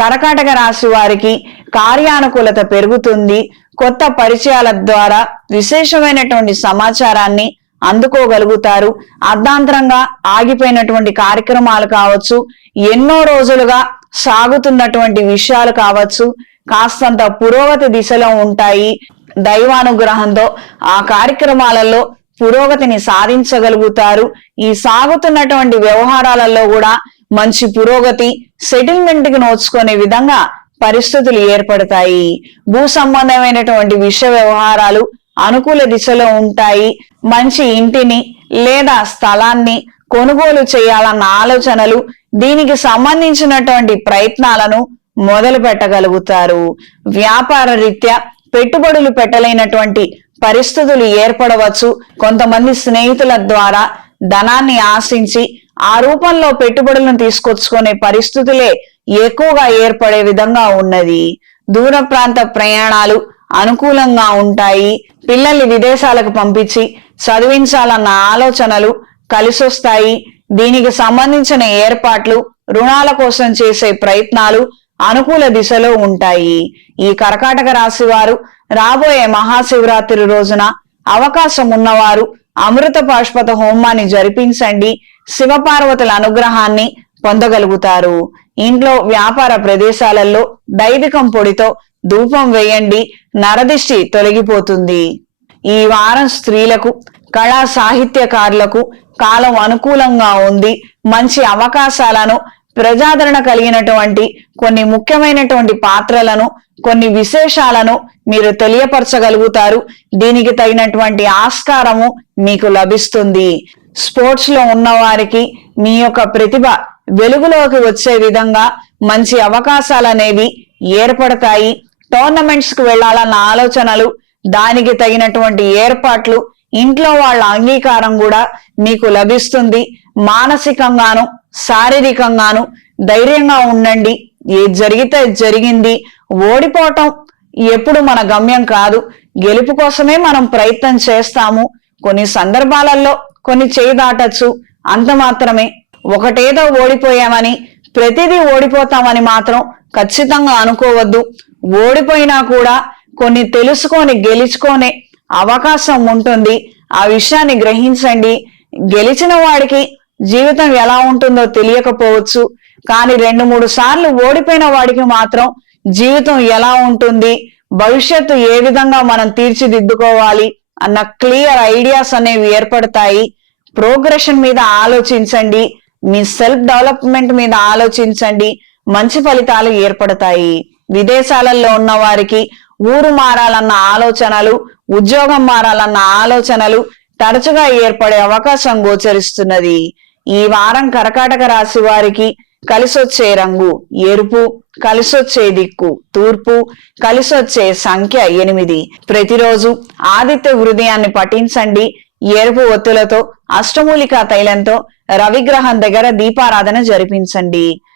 కరకాటక రాశి వారికి కార్యానుకూలత పెరుగుతుంది. కొత్త పరిచయాల ద్వారా విశేషమైనటువంటి సమాచారాన్ని అందుకోగలుగుతారు. అర్ధాంతరంగా ఆగిపోయినటువంటి కార్యక్రమాలు కావచ్చు ఎన్నో రోజులుగా సాగుతున్నటువంటి విషయాలు కావచ్చు కాస్తంత పురోగతి దిశలో ఉంటాయి. దైవానుగ్రహంతో ఆ కార్యక్రమాలలో పురోగతిని సాధించగలుగుతారు. ఈ సాగుతున్నటువంటి వ్యవహారాలలో కూడా మంచి పురోగతి సెటిల్మెంట్కి నోచుకునే విధంగా పరిస్థితులు ఏర్పడతాయి. భూ సంబంధమైనటువంటి విషయ వ్యవహారాలు అనుకూల దిశలో ఉంటాయి. మంచి ఇంటిని లేదా స్థలాన్ని కొనుగోలు చేయాలన్న ఆలోచనలు దీనికి సంబంధించినటువంటి ప్రయత్నాలను మొదలు పెట్టగలుగుతారు. వ్యాపార రీత్యా పెట్టుబడులు పెట్టలేనటువంటి పరిస్థితులు ఏర్పడవచ్చు. కొంతమంది స్నేహితుల ద్వారా ధనాన్ని ఆశించి ఆ రూపంలో పెట్టుబడులను తీసుకొచ్చుకునే పరిస్థితులే ఎక్కువగా ఏర్పడే విధంగా ఉన్నది. దూర ప్రాంత ప్రయాణాలు అనుకూలంగా ఉంటాయి. పిల్లల్ని విదేశాలకు పంపించి చదివించాలన్న ఆలోచనలు కలిసొస్తాయి. దీనికి సంబంధించిన ఏర్పాట్లు రుణాల కోసం చేసే ప్రయత్నాలు అనుకూల దిశలో ఉంటాయి. ఈ కర్కాటక రాశి వారు రాబోయే మహాశివరాత్రి రోజున అవకాశం ఉన్నవారు అమృత పాష్పత హోమాన్ని జరిపించండి. శివపార్వతుల అనుగ్రహాన్ని పొందగలుగుతారు. ఇంట్లో వ్యాపార ప్రదేశాలలో దైవికం పొడితో ధూపం వేయండి. నరదిష్టి తొలగిపోతుంది. ఈ వారం స్త్రీలకు కళా సాహిత్యకారులకు కాలం అనుకూలంగా ఉంది మంచి అవకాశాలను ప్రజాదరణ కలిగినటువంటి కొన్ని ముఖ్యమైనటువంటి పాత్రలను కొన్ని విశేషాలను మీరు తెలియపరచగలుగుతారు. దీనికి తగినటువంటి ఆస్కారము మీకు లభిస్తుంది. స్పోర్ట్స్లో ఉన్న వారికి మీ యొక్క ప్రతిభ వెలుగులోకి వచ్చే విధంగా మంచి అవకాశాలు అనేవి ఏర్పడతాయి. టోర్నమెంట్స్కు వెళ్ళాలన్న ఆలోచనలు దానికి తగినటువంటి ఏర్పాట్లు ఇంట్లో వాళ్ళ అంగీకారం కూడా మీకు లభిస్తుంది. మానసికంగాను శారీరకంగాను ధైర్యంగా ఉండండి. ఏది జరిగితే జరిగింది. ఓడిపోవటం ఎప్పుడు మన గమ్యం కాదు. గెలుపు కోసమే మనం ప్రయత్నం చేస్తాము. కొన్ని సందర్భాలలో కొన్ని చేయి దాటచ్చు. అంత మాత్రమే. ఒకటేదో ఓడిపోయామని ప్రతిదీ ఓడిపోతామని మాత్రం ఖచ్చితంగా అనుకోవద్దు. ఓడిపోయినా కూడా కొన్ని తెలుసుకొని గెలుచుకునే అవకాశం ఉంటుంది. ఆ విషయాన్ని గ్రహించండి. గెలిచిన వాడికి జీవితం ఎలా ఉంటుందో తెలియకపోవచ్చు. కానీ రెండు మూడు సార్లు ఓడిపోయిన వాడికి మాత్రం జీవితం ఎలా ఉంటుంది భవిష్యత్తు ఏ విధంగా మనం తీర్చిదిద్దుకోవాలి అన్న క్లియర్ ఐడియాస్ అనేవి ఏర్పడతాయి. ప్రోగ్రెషన్ మీద ఆలోచించండి మీ సెల్ఫ్ డెవలప్మెంట్ మీద ఆలోచించండి మంచి ఫలితాలు ఏర్పడతాయి. విదేశాలలో ఉన్న వారికి ఊరు మారాలన్న ఆలోచనలు ఉద్యోగం మారాలన్న ఆలోచనలు తరచుగా ఏర్పడే అవకాశం గోచరిస్తున్నది. ఈ వారం కర్కాటక రాశి వారికి కలిసొచ్చే రంగు ఎరుపు కలిసొచ్చే దిక్కు తూర్పు కలిసొచ్చే సంఖ్య ఎనిమిది. ప్రతిరోజు ఆదిత్య హృదయాన్ని పఠించండి. ఎరుపు ఒత్తులతో అష్టమూలికా తైలంతో రవిగ్రహం దగ్గర దీపారాధన జరిపించండి.